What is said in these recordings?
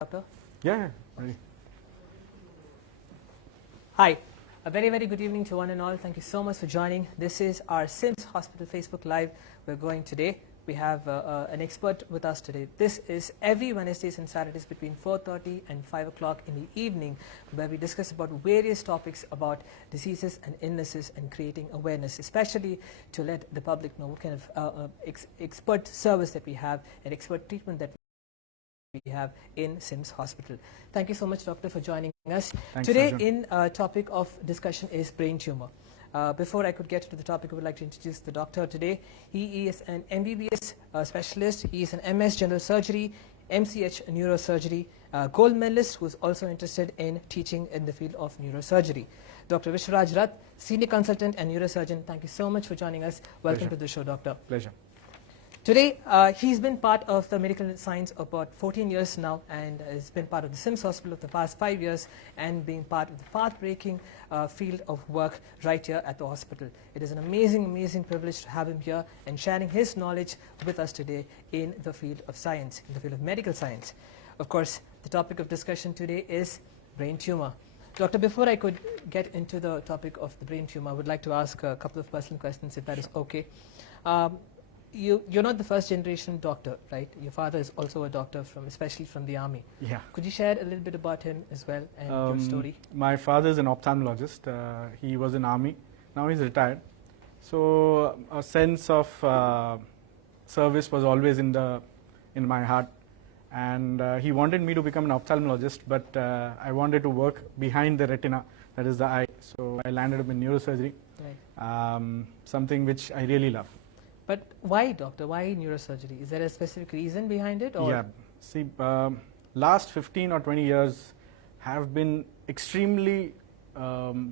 Doctor? Yeah, ready. Hi, a very good evening to one and all. Thank you so much for joining. This is our SIMS Hospital Facebook Live. We're going today. We have an expert with us today. This is every Wednesdays and Saturdays between 4:30 and 5 o'clock in the evening, where we discuss about various topics about diseases and illnesses and creating awareness, especially to let the public know what kind of expert service that we have and expert treatment that we have in SIMS Hospital. Thank you so much, Doctor, for joining us. Thanks, Today, Arjun. in topic of discussion is brain tumor. Before I could get to the topic, I would like to introduce the doctor today. He is an MBBS specialist. He is an MS General Surgery, MCH Neurosurgery, gold medalist who is also interested in teaching in the field of neurosurgery. Dr. Vishwaraj, Senior Consultant and Neurosurgeon, thank you so much for joining us. Welcome Pleasure. to the show, Doctor. Pleasure. Today, he's been part of the medical science about 14 years now, and has been part of the SIMS Hospital for the past 5 years, and being part of the path-breaking field of work right here at the hospital. It is an amazing privilege to have him here and sharing his knowledge with us today in the field of science, in the field of medical science. Of course, the topic of discussion today is brain tumor. Doctor, before I could get into the topic of the brain tumor, I would like to ask a couple of personal questions, if that is okay. You're not the first generation doctor, right? Your father is also a doctor, especially from the army. Yeah. Could you share a little bit about him as well and your story? My father is an ophthalmologist. He was in army. Now he's retired. So a sense of service was always in my heart. And he wanted me to become an ophthalmologist, but I wanted to work behind the retina, that is the eye. So I landed up in neurosurgery, Right. something which I really love. But why, doctor? Why neurosurgery? Is there a specific reason behind it? Or? Yeah. See, last 15 or 20 years have been extremely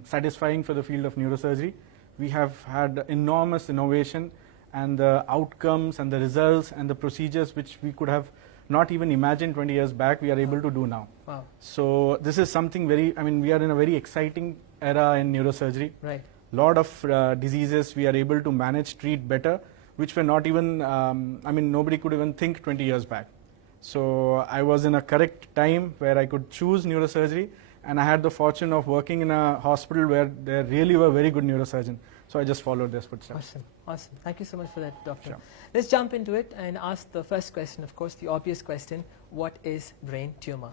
satisfying for the field of neurosurgery. We have had enormous innovation, and the outcomes and the results and the procedures which we could have not even imagined 20 years back, we are able to do now. Wow. So this is something we are in a very exciting era in neurosurgery. Right. Lot of diseases we are able to manage, treat better, which were not even, nobody could even think 20 years back. So I was in a correct time where I could choose neurosurgery, and I had the fortune of working in a hospital where there really were very good neurosurgeons. So I just followed their footsteps. Awesome. Thank you so much for that, doctor. Sure. Let's jump into it and ask the first question, of course, the obvious question. What is brain tumor?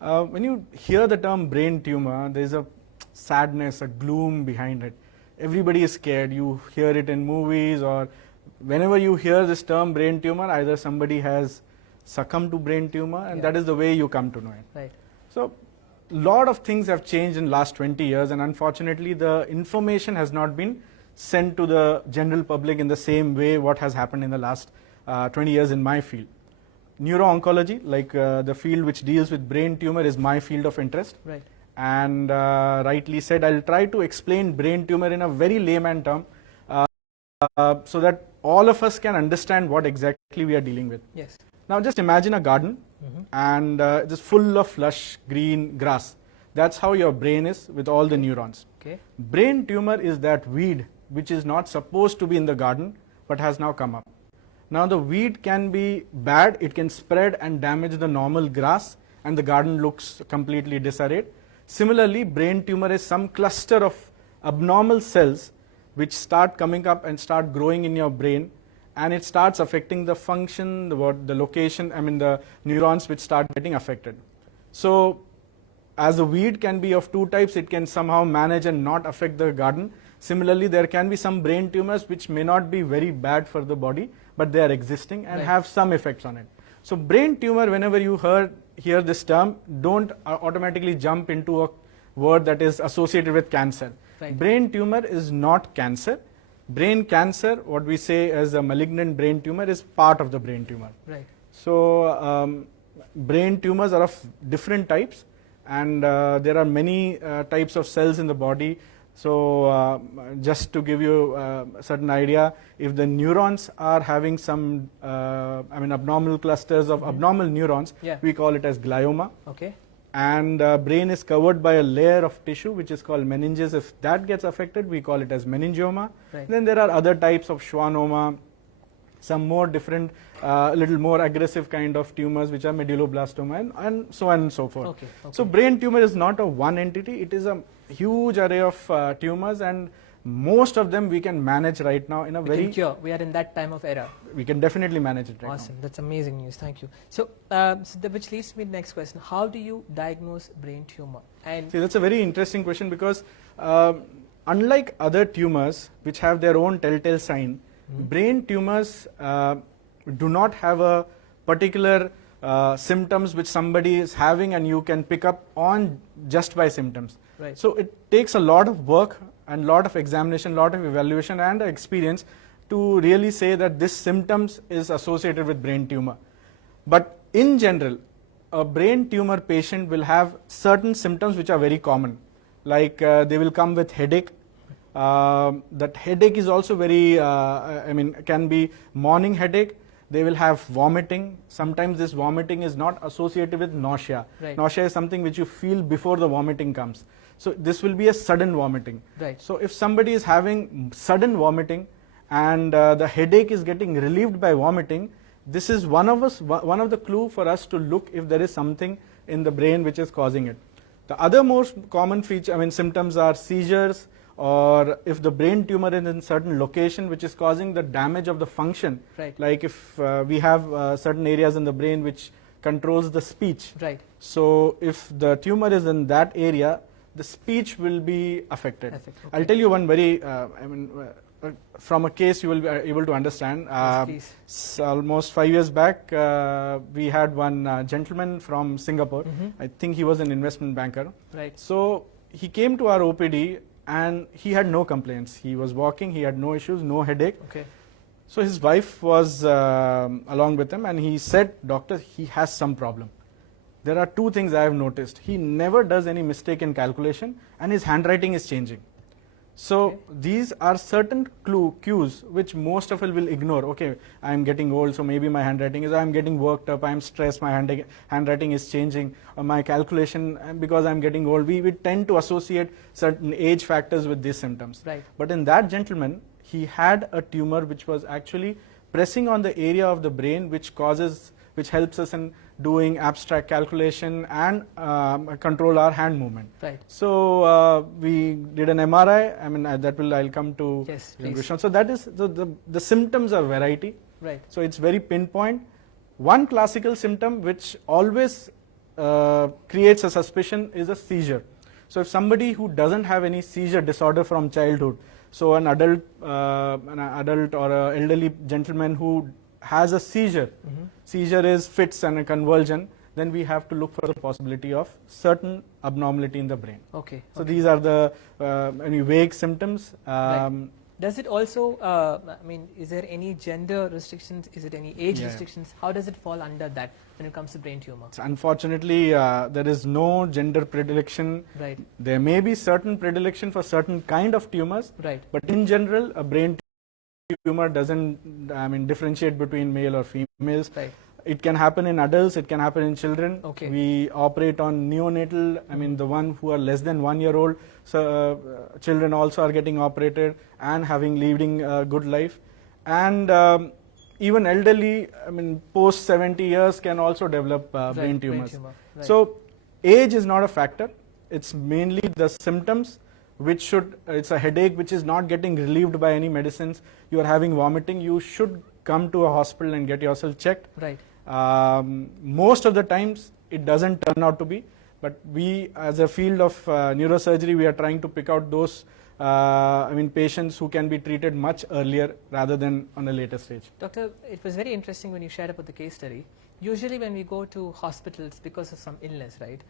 When you hear the term brain tumor, there's a sadness, a gloom behind it. Everybody is scared. You hear it in movies, or whenever you hear this term brain tumor, either somebody has succumbed to brain tumor, and that is the way you come to know it. Right. So a lot of things have changed in the last 20 years, and unfortunately the information has not been sent to the general public in the same way what has happened in the last 20 years in my field. Neuro-oncology, like the field which deals with brain tumor, is my field of interest. Right. And rightly said, I'll try to explain brain tumor in a very layman term, so that all of us can understand what exactly we are dealing with. Yes. Now just imagine a garden, and it is full of lush green grass. That's how your brain is with all the neurons. Okay. Brain tumor is that weed which is not supposed to be in the garden but has now come up. Now the weed can be bad, it can spread and damage the normal grass, and the garden looks completely disarrayed. Similarly, brain tumor is some cluster of abnormal cells which start coming up and start growing in your brain, and it starts affecting the function, the location, the neurons which start getting affected. So as a weed can be of two types, it can somehow manage and not affect the garden. Similarly, there can be some brain tumors which may not be very bad for the body, but they are existing and have some effects on it. So brain tumor, whenever you hear this term, don't automatically jump into a word that is associated with cancer. Right. Brain tumor is not cancer. Brain cancer, what we say as a malignant brain tumor, is part of the brain tumor. Right. So brain tumors are of different types, and there are many types of cells in the body. So just to give you a certain idea, if the neurons are having some abnormal clusters of abnormal neurons, we call it as glioma. Okay. And brain is covered by a layer of tissue which is called meninges. If that gets affected, we call it as meningioma. Right. Then there are other types of schwannoma, some more different, little more aggressive kind of tumors, which are medulloblastoma and so on and so forth. Okay. So brain tumor is not a one entity, it is a huge array of tumors, and most of them we can manage right now in a We very can cure. We are in that time of era. We can definitely manage it right Awesome. That's amazing news. Thank you. So, which leads me to the next question. How do you diagnose brain tumor? And now. See, that's a very interesting question, because unlike other tumors which have their own telltale sign, brain tumors do not have a particular symptoms which somebody is having and you can pick up on just by symptoms. Right. So it takes a lot of work and lot of examination, lot of evaluation and experience to really say that this symptoms is associated with brain tumor. But in general, a brain tumor patient will have certain symptoms which are very common, like they will come with headache. That headache is also very, can be morning headache. They will have vomiting. Sometimes this vomiting is not associated with nausea. Right. Nausea is something which you feel before the vomiting comes. So this will be a sudden vomiting. Right. So if somebody is having sudden vomiting and the headache is getting relieved by vomiting, this is one of the clue for us to look if there is something in the brain which is causing it. The other most common feature, symptoms are seizures, or if the brain tumor is in certain location which is causing the damage of the function. Right. Like if we have certain areas in the brain which controls the speech. Right. So if the tumor is in that area, the speech will be affected. Okay. I'll tell you one very, from a case you will be able to understand. Yes, please. Almost 5 years back, we had one gentleman from Singapore. I think he was an investment banker. Right. So he came to our OPD and he had no complaints. He was walking, he had no issues, no headache. Okay. So his wife was along with him and he said, "Doctor, he has some problem. There are two things I have noticed. He never does any mistake in calculation and his handwriting is changing." So these are certain cues which most of us will ignore. Okay, I am getting old, so maybe my handwriting is, I am getting worked up, I am stressed, my handwriting is changing, or my calculation, because I am getting old. We tend to associate certain age factors with these symptoms. Right. But in that gentleman, he had a tumor which was actually pressing on the area of the brain which helps us in doing abstract calculation and control our hand movement. Right. So we did an MRI. I'll come to. Yes, please. So that is the symptoms are variety. Right. So it's very pinpoint. One classical symptom which always creates a suspicion is a seizure. So if somebody who doesn't have any seizure disorder from childhood, so an adult or an elderly gentleman who has a seizure, seizure is fits and a convulsion, then we have to look for the possibility of certain abnormality in the brain. Okay. So these are the any vague symptoms. Right. Does it also, is there any gender restrictions? Is it any age restrictions? How does it fall under that when it comes to brain tumor? So unfortunately, there is no gender predilection. Right. There may be certain predilection for certain kind of tumors. Right. But in general, a brain tumor doesn't differentiate between male or females. Right. It can happen in adults, it can happen in children. Okay. We operate on neonatal, the one who are less than 1 year old. So children also are getting operated and leading a good life. And even elderly, post 70 years can also develop brain tumors. Right. So age is not a factor. It's mainly the symptoms it's a headache which is not getting relieved by any medicines. You are having vomiting, you should come to a hospital and get yourself checked. Right. Most of the times it doesn't turn out to be, but we as a field of neurosurgery, we are trying to pick out those patients who can be treated much earlier rather than on a later stage. Doctor, it was very interesting when you shared about the case study. Usually when we go to hospitals because of some illness, right,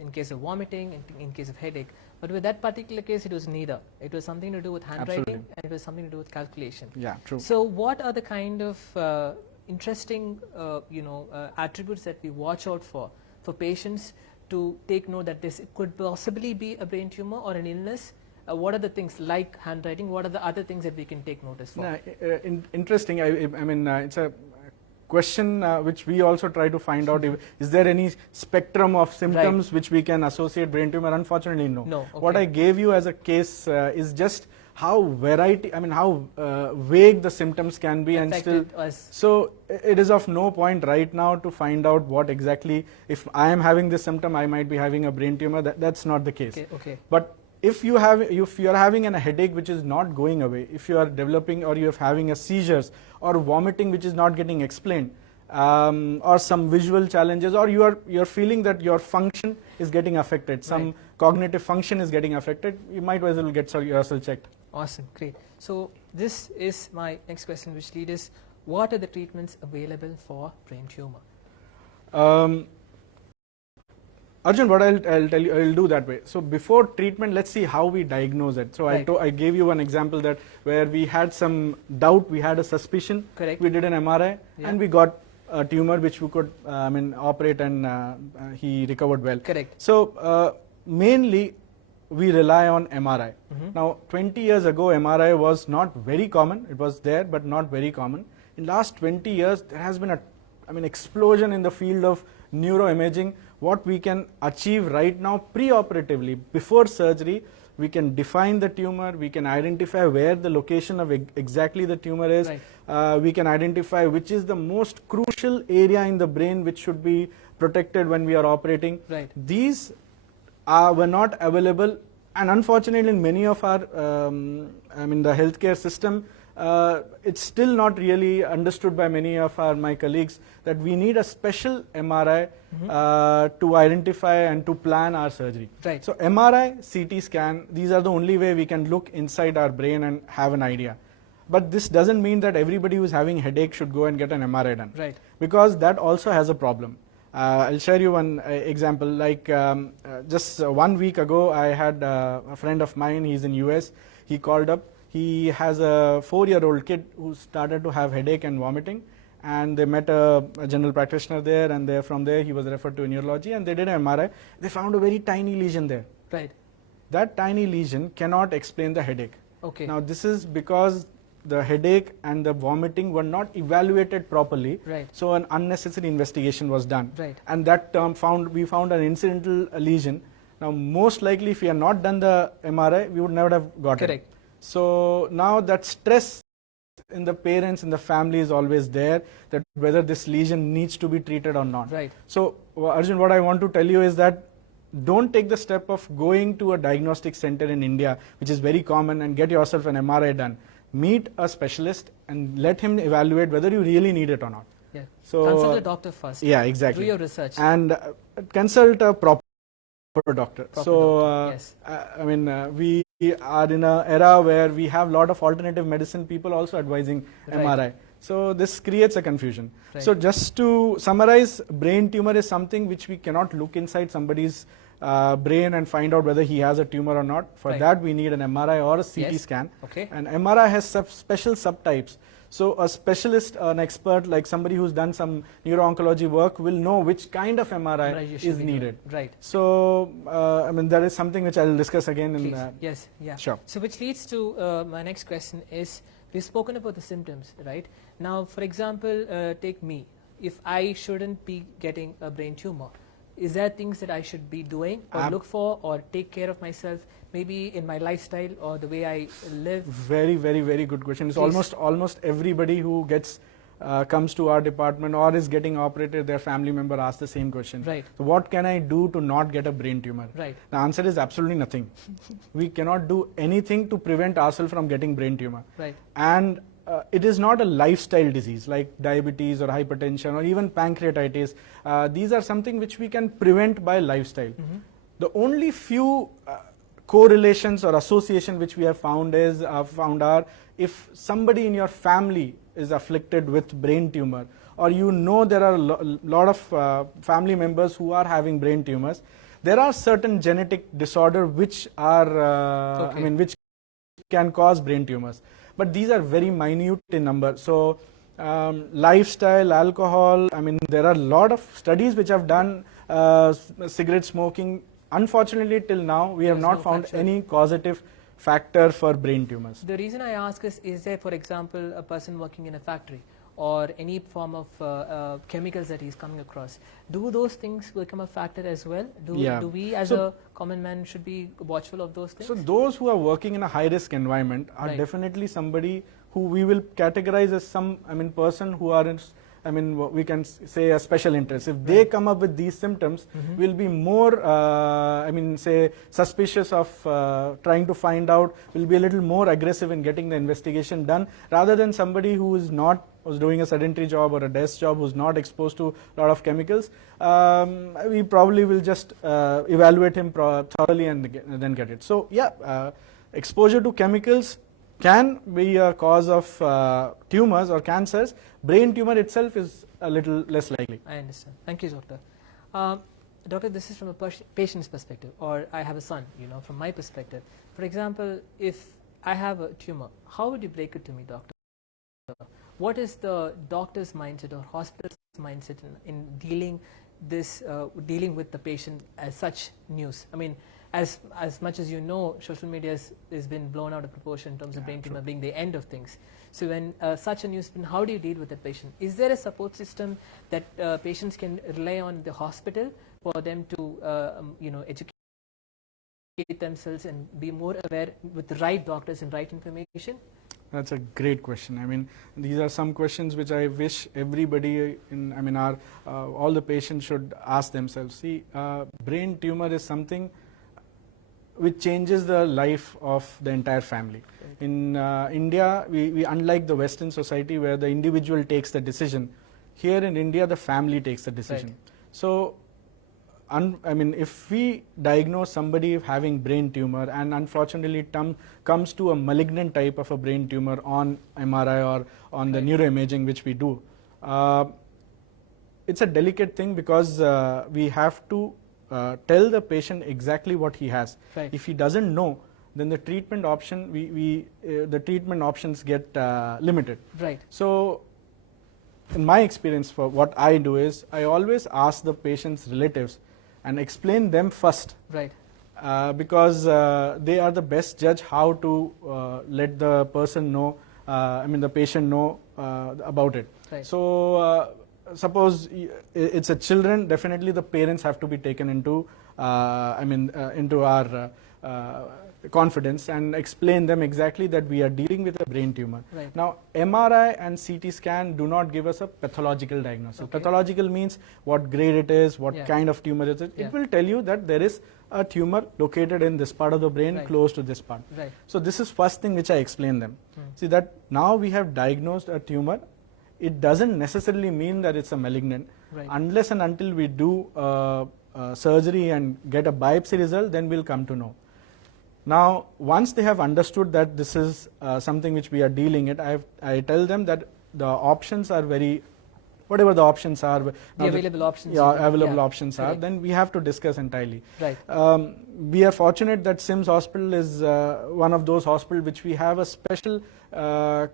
in case of vomiting, in case of headache, but with that particular case it was neither. It was something to do with handwriting. Absolutely. And it was something to do with calculation. Yeah, true. So what are the kind of interesting attributes that we watch out for patients to take note that this could possibly be a brain tumor or an illness? What are the things like handwriting? What are the other things that we can take notice for? Interesting. It's a question which we also try to find out. Is there any spectrum of symptoms which we can associate brain tumor? Unfortunately, no. No. Okay. What I gave you as a case is just how vague the symptoms can be, and still, Affected us. so it is of no point right now to find out what exactly, if I am having this symptom, I might be having a brain tumor. That's not the case. Okay. But if you are having a headache which is not going away, if you are developing or you are having a seizures or vomiting which is not getting explained, or some visual challenges, or you are feeling that your function is getting affected, some cognitive function is getting affected, you might as well get yourself checked. Awesome, great. So this is my next question, which leads us, what are the treatments available for brain tumor? Arjun, what I'll tell you, I'll do that way. So before treatment, let's see how we diagnose it. So I gave you one example that where we had some doubt, we had a suspicion. Correct. We did an MRI and we got a tumor which we could operate, and he recovered well. Correct. So mainly we rely on MRI. Now 20 years ago MRI was not very common. It was there but not very common. In last 20 years there has been a explosion in the field of neuroimaging. What we can achieve right now pre-operatively, before surgery, we can define the tumor, we can identify where the location of exactly the tumor is, we can identify which is the most crucial area in the brain which should be protected when we are operating. These were not available, and unfortunately in many of our the healthcare system, it's still not really understood by many of my colleagues that we need a special MRI to identify and to plan our surgery. So MRI, CT scan, these are the only way we can look inside our brain and have an idea. But this doesn't mean that everybody who's having headache should go and get an MRI done, because that also has a problem. I'll share you one example. Like just 1 week ago, I had a friend of mine, he's in US, he called up. He has a 4-year-old kid who started to have headache and vomiting, and they met a general practitioner there, and from there he was referred to neurology, and they did an MRI. They found a very tiny lesion there. That tiny lesion cannot explain the headache. Now this is because the headache and the vomiting were not evaluated properly, so an unnecessary investigation was done, and that we found an incidental lesion. Now most likely if we had not done the MRI, we would never have got it. So now that stress in the parents, in the family is always there, that whether this lesion needs to be treated or not. So Arjun, what I want to tell you is that don't take the step of going to a diagnostic center in India, which is very common, and get yourself an MRI done. Meet a specialist and let him evaluate whether you really need it or not. So consult a doctor first. Exactly. Do your research. And consult a proper doctor. We are in an era where we have a lot of alternative medicine people also advising MRI. So this creates a confusion. So just to summarize, brain tumor is something which we cannot look inside somebody's brain and find out whether he has a tumor or not. For that we need an MRI or a CT scan. And MRI has special subtypes. So a specialist, an expert, like somebody who's done some neuro-oncology work, will know which kind of MRI is needed. So that is something which I'll discuss again. Sure. So which leads to my next question is, we've spoken about the symptoms, right? Now, for example, take me. If I shouldn't be getting a brain tumor, is there things that I should be doing or look for or take care of myself, maybe in my lifestyle or the way I live? Very, very, very good question. It's almost everybody who gets comes to our department or is getting operated, their family member asks the same question. So what can I do to not get a brain tumor? The answer is absolutely nothing. We cannot do anything to prevent ourselves from getting brain tumor. And it is not a lifestyle disease like diabetes or hypertension or even pancreatitis. These are something which we can prevent by lifestyle. The only few correlations or association which we have found are if somebody in your family is afflicted with brain tumor, or there are a lot of family members who are having brain tumors, there are certain genetic disorder which are which can cause brain tumors. But these are very minute in number. So lifestyle, alcohol, there are a lot of studies which have done cigarette smoking. Unfortunately, till now, we have not found any causative factor for brain tumors. The reason I ask is there, for example, a person working in a factory or any form of chemicals that he's coming across. Do those things become a factor as well? Do we as a common man should be watchful of those things? So those who are working in a high risk environment are definitely somebody who we will categorize as some, person who are in, we can say a special interest. If they come up with these symptoms, we'll be more, say suspicious of trying to find out, we'll be a little more aggressive in getting the investigation done, rather than somebody who is not, was doing a sedentary job or a desk job, who's not exposed to a lot of chemicals. We probably will just evaluate him thoroughly and then get it. So yeah, exposure to chemicals can be a cause of tumors or cancers. Brain tumor itself is a little less likely. I understand. Thank you, doctor. Doctor, this is from a patient's perspective, or I have a son, from my perspective. For example, if I have a tumor, how would you break it to me, doctor? What is the doctor's mindset or hospital's mindset in dealing with the patient as such news? I mean, as much as you know, social media has been blown out of proportion in terms of brain tumor being the end of things. So when such a news, how do you deal with the patient? Is there a support system that patients can rely on the hospital for them to educate themselves and be more aware with the right doctors and right information? That's a great question. These are some questions which I wish everybody in, all the patients should ask themselves. See, brain tumor is something which changes the life of the entire family. In India, we unlike the Western society where the individual takes the decision, here in India the family takes the decision. So, if we diagnose somebody having brain tumor and unfortunately it comes to a malignant type of a brain tumor on MRI or on the neuroimaging which we do, it's a delicate thing because we have to tell the patient exactly what he has. If he doesn't know, then the treatment option the treatment options get limited. So in my experience, for what I do is I always ask the patient's relatives and explain them first, because they are the best judge how to let the person know, the patient know about it. So suppose it's a children, definitely the parents have to be taken into into our confidence and explain them exactly that we are dealing with a brain tumor. Now MRI and CT scan do not give us a pathological diagnosis. Pathological means what grade it is, what kind of tumor it is. It will tell you that there is a tumor located in this part of the brain close to this part. So this is first thing which I explain them. See that now we have diagnosed a tumor. It doesn't necessarily mean that it's a malignant. Unless and until we do surgery and get a biopsy result, then we'll come to know. Now, once they have understood that this is something which we are dealing it, I tell them that the options are whatever the options are, the available options. Available options are, then we have to discuss entirely. We are fortunate that SIMS Hospital is one of those hospitals which we have a special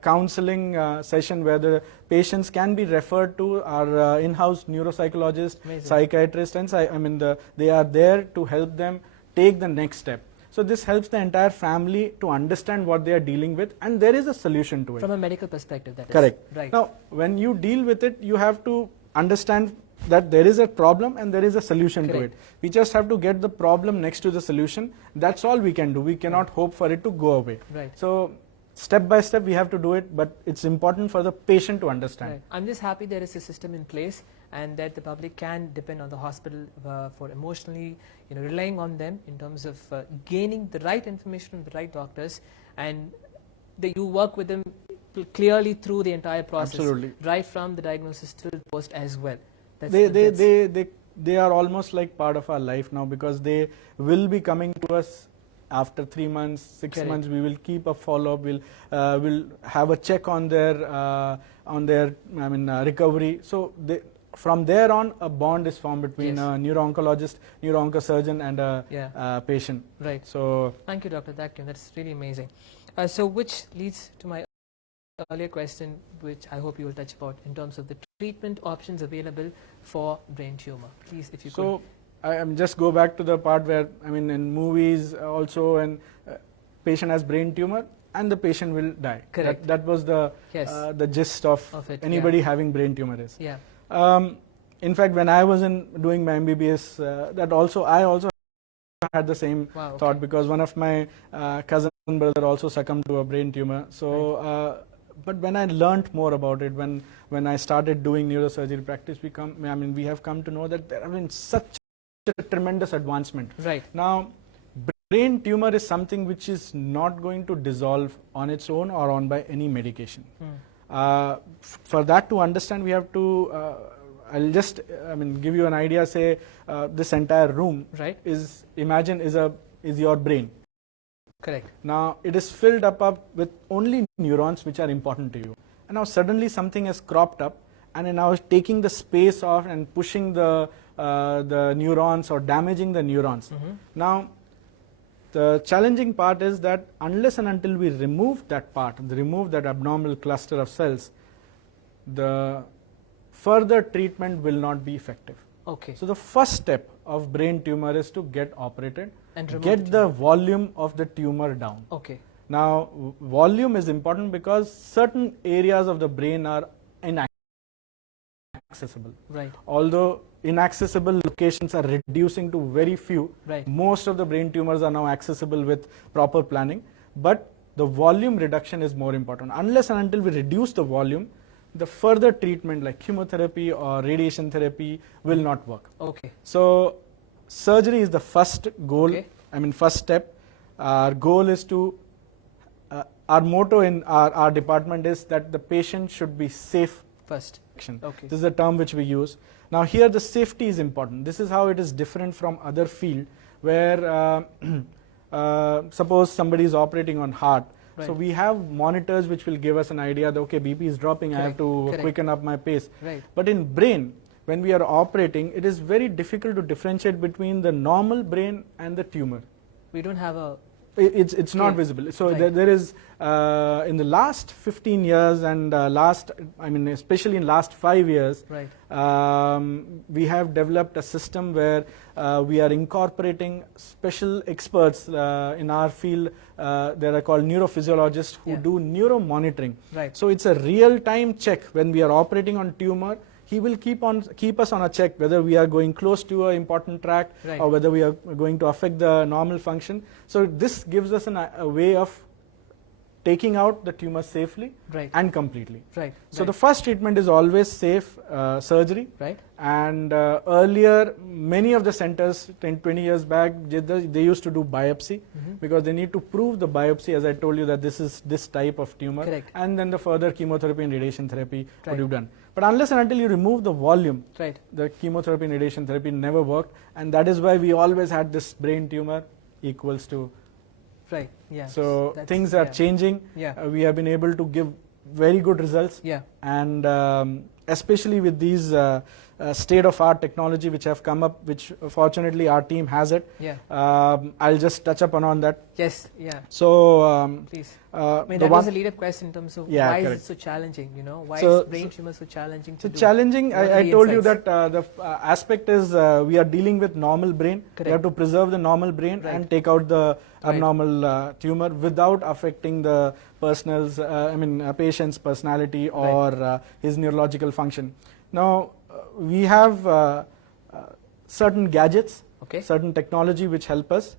counseling session where the patients can be referred to our in-house neuropsychologist, psychiatrist, and they are there to help them take the next step. So this helps the entire family to understand what they are dealing with, and there is a solution to it. From a medical perspective, that is. Correct. Now, when you deal with it, you have to understand that there is a problem and there is a solution to it. We just have to get the problem next to the solution. That's all we can do. We cannot hope for it to go away. So step by step we have to do it, but it's important for the patient to understand. I'm just happy there is a system in place and that the public can depend on the hospital for emotionally relying on them in terms of gaining the right information from the right doctors, and you work with them clearly through the entire process, right from the diagnosis to the post as well. They are almost like part of our life now, because they will be coming to us after 3 months, 6 months. We will keep a follow-up. We'll have a check on their recovery. So from there on, a bond is formed between a neuro-oncologist, neuro-oncosurgeon, and a patient. So thank you, Dr. Thakur. That's really amazing. So which leads to my earlier question, which I hope you will touch upon in terms of the treatment options available for brain tumor. Please, if you could. So I just go back to the part where in movies also, when patient has brain tumor, and the patient will die. Correct. That was the gist of it, anybody having brain tumor is. Yeah. In fact, when I was doing my MBBS, I also had the same thought, because one of my cousin brother also succumbed to a brain tumor. So, but when I learnt more about it, when I started doing neurosurgery practice, we have come to know that there have been such a tremendous advancement. Right. Now, brain tumor is something which is not going to dissolve on its own or on by any medication. For that to understand, we have to I'll just give you an idea. Say this entire room is your brain. Correct. Now it is filled up with only neurons which are important to you. And now suddenly something has cropped up and now is taking the space off and pushing the neurons or damaging the neurons. Now the challenging part is that unless and until we remove that part, remove that abnormal cluster of cells, the further treatment will not be effective. Okay. So the first step of brain tumor is to get operated and get the volume of the tumor down. Okay. Now volume is important because certain areas of the brain are inaccessible. Right. Although inaccessible locations are reducing to very few, most of the brain tumors are now accessible with proper planning, but the volume reduction is more important. Unless and until we reduce the volume, the further treatment like chemotherapy or radiation therapy will not work. Okay. So surgery is the first goal, first step. Our goal is to, our motto in our department is that the patient should be safe first. Okay. This is the term which we use. Now here the safety is important. This is how it is different from other field where suppose somebody is operating on heart. So we have monitors which will give us an idea that okay, BP is dropping, I have to quicken up my pace. But in brain, when we are operating, it is very difficult to differentiate between the normal brain and the tumor. We don't have a... It's not visible. So there is, in the last 15 years and especially in last 5 years, we have developed a system where we are incorporating special experts in our field. They are called neurophysiologists who do neuromonitoring. So it's a real-time check when we are operating on tumor. He will keep us on a check whether we are going close to an important tract or whether we are going to affect the normal function. So this gives us a way of taking out the tumor safely and completely. So the first treatment is always safe surgery. And earlier, many of the centers 10-20 years back, they used to do biopsy because they need to prove the biopsy, as I told you, that this is this type of tumor, and then the further chemotherapy and radiation therapy would be done. But unless and until you remove the volume, the chemotherapy and radiation therapy never worked, and that is why we always had this brain tumor equals to. So things are changing. We have been able to give very good results, and especially with these state-of-art technology which have come up, which fortunately our team has it. I'll just touch upon on that. So please. That was a lead-up question in terms of why is it so challenging? Why is brain tumor so challenging to do? Challenging. I told you that the aspect is we are dealing with normal brain. We have to preserve the normal brain and take out the abnormal tumor without affecting the patient's personality or his neurological function. Now we have certain gadgets, certain technology which help us.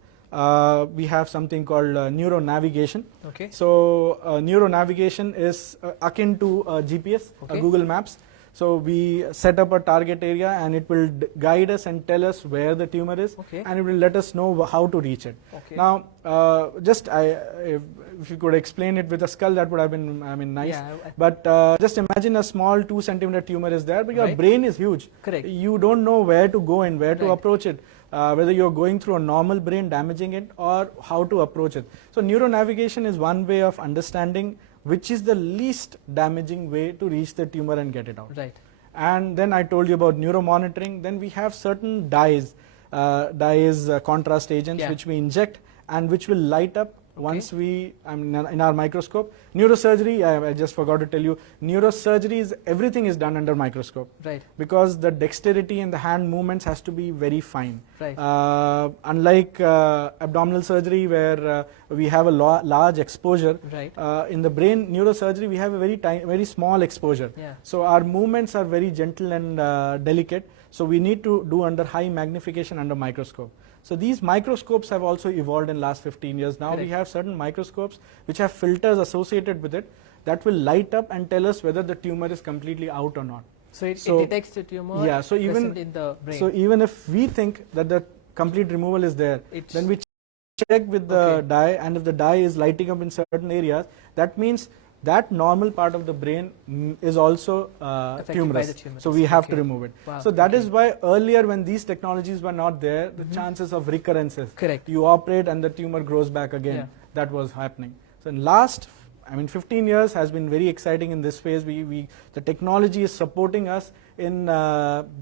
We have something called neuronavigation. So neuronavigation is akin to GPS, Google Maps. So we set up a target area and it will guide us and tell us where the tumor is, and it will let us know how to reach it. Now, if you could explain it with a skull, that would have been nice. But just imagine a small 2 centimeter tumor is there, but your brain is huge. You don't know where to go and where to approach it. Whether you're going through a normal brain damaging it or how to approach it. So neuronavigation is one way of understanding which is the least damaging way to reach the tumor and get it out. And then I told you about neuromonitoring. Then we have certain dyes, contrast agents which we inject and which will light up once we, in our microscope. Neurosurgery, I just forgot to tell you, neurosurgery is, everything is done under microscope. Right. Because the dexterity in the hand movements has to be very fine. Right. Unlike abdominal surgery where we have a large exposure, Right. in the brain neurosurgery we have a very small exposure. Yeah. So our movements are very gentle and delicate. So we need to do under high magnification under microscope. So these microscopes have also evolved in last 15 years. Now we have certain microscopes which have filters associated with it that will light up and tell us whether the tumor is completely out or not. So it detects the tumor present in the brain. So even if we think that the complete removal is there, then we check with the dye, and if the dye is lighting up in certain areas, that means that normal part of the brain is also tumorous. So we have to remove it. Wow. So that is why earlier when these technologies were not there, the chances of recurrences, correct, you operate and the tumor grows back again, that was happening. So in last 15 years has been very exciting in this phase. The technology is supporting us in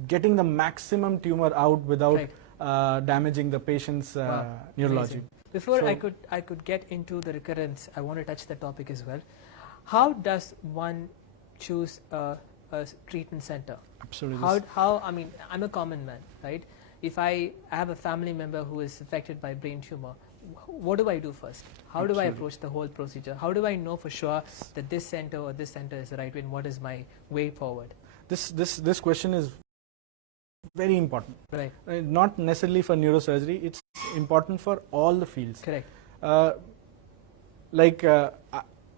getting the maximum tumor out without damaging the patient's neurology. Amazing. Before I could get into the recurrence, I want to touch that topic as well. How does one choose a treatment center? Absolutely. How I mean, I'm a common man, right? If I have a family member who is affected by brain tumor, what do I do first? How do I approach the whole procedure? How do I know for sure that this center or this center is the right way, and what is my way forward? This question is very important. Right. Not necessarily for neurosurgery, it's important for all the fields. Correct.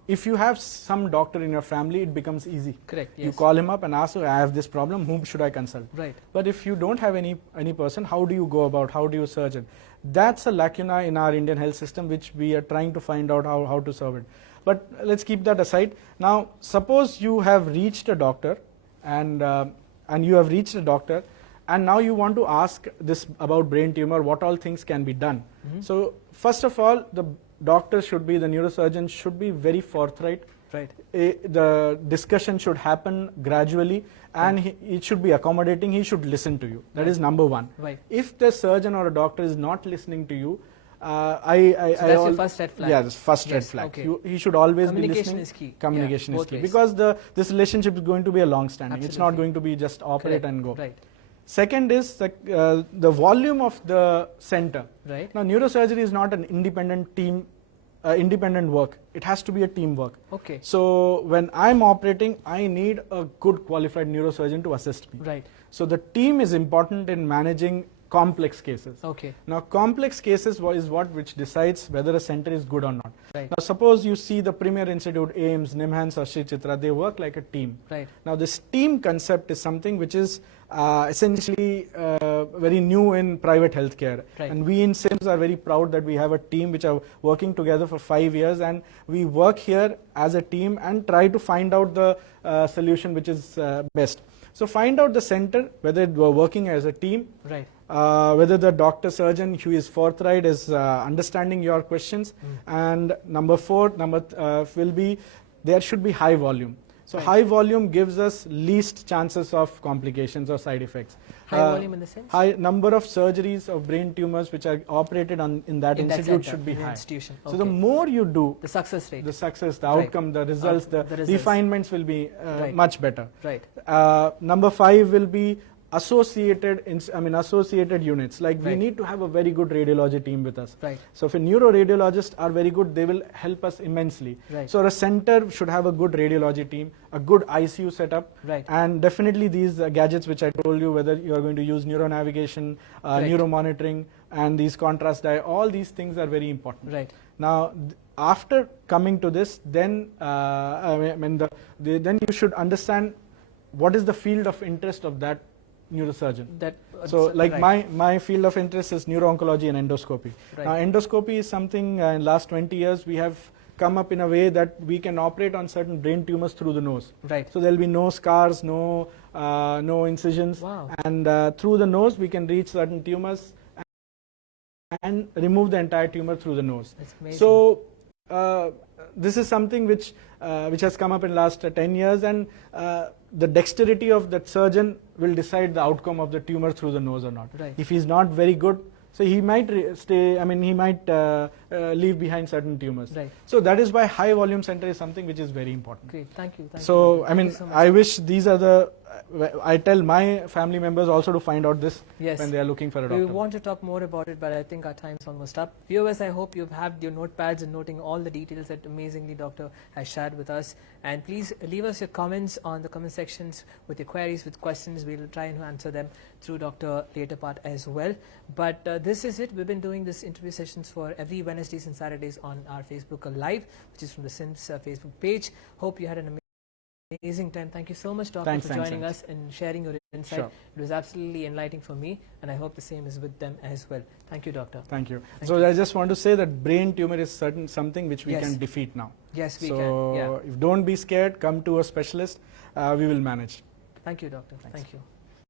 If you have some doctor in your family, it becomes easy. Correct. Yes. You call him up and ask, I have this problem, whom should I consult? Right. But if you don't have any person, how do you go about, how do you search it? That's a lacuna in our Indian health system which we are trying to find out how to solve it. But let's keep that aside. Now, suppose you have reached a doctor and now you want to ask this about brain tumor, what all things can be done. So first of all, the doctor should be, the neurosurgeon should be very forthright. Right. The discussion should happen gradually, and it should be accommodating. He should listen to you. That is number one. Right. If the surgeon or a doctor is not listening to you, that's your first red flag. Yeah, that's first red flag. Okay. He should always be listening. Communication is key. Communication is key. Ways. Because this relationship is going to be a long standing. Absolutely. It's not going to be just operate and go. Right. Second is the volume of the center. Right. Now, neurosurgery is not an independent team, independent work. It has to be a teamwork. Okay. So when I'm operating, I need a good qualified neurosurgeon to assist me. Right. So the team is important in managing complex cases. Okay. Now, complex cases is which decides whether a center is good or not. Right. Now, suppose you see the Premier Institute, AIMS, NIMHANS or Sri Chitra, they work like a team. Right. Now, this team concept is something which is essentially very new in private healthcare. Right. And we in SIMS are very proud that we have a team which are working together for 5 years, and we work here as a team and try to find out the solution which is best. So find out the center, whether we're working as a team, right, whether the doctor surgeon who is forthright is understanding your questions, and number 4 will be there should be high volume. So high volume gives us least chances of complications or side effects. High volume in the sense? High number of surgeries of brain tumors which are operated in that institute should be high. Institution. So the more you do, the success rate, the outcome, the results, the refinements will be much better. Right. Number 5 will be associated units. Like we need to have a very good radiology team with us. Right. So if a neuroradiologists are very good, they will help us immensely. Right. So a center should have a good radiology team, a good ICU setup, and definitely these gadgets which I told you, whether you are going to use neuronavigation, neuromonitoring, and these contrast dye, all these things are very important. Right. Now, after coming to this, then then you should understand what is the field of interest of that neurosurgeon. My field of interest is neuro-oncology and endoscopy. Right. Now, endoscopy is something in last 20 years we have come up in a way that we can operate on certain brain tumors through the nose. Right. So there will be no scars, no incisions, and through the nose we can reach certain tumors and remove the entire tumor through the nose. That's amazing. So this is something which has come up in last 10 years, and the dexterity of that surgeon will decide the outcome of the tumor through the nose or not. Right. If he's not very good, So he might he might leave behind certain tumors. Right. So that is why high volume center is something which is very important. Great, thank you. Thank So you. I Thank mean, you so much. I wish these are the. I tell my family members also to find out this Yes. when they are looking for a doctor. We want to talk more about it, but I think our time's almost up. Viewers, I hope you've had your notepads and noting all the details that amazingly Doctor has shared with us. And please leave us your comments on the comment sections with your queries, with questions. We'll try and answer them through Doctor later part as well. But this is it. We've been doing this interview sessions for every Wednesdays and Saturdays on our Facebook Live, which is from the SIMS Facebook page. Hope you had an amazing time. Thank you so much, Doctor, for joining us and sharing your insight. Sure. It was absolutely enlightening for me, and I hope the same is with them as well. Thank you, Doctor. Thank you. Thank So you. I just want to say that brain tumor is something which we Yes. can defeat now. Yes, we so can. Yeah. if don't be scared, come to a specialist. We will manage. Thank you, Doctor. Thanks. Thank you.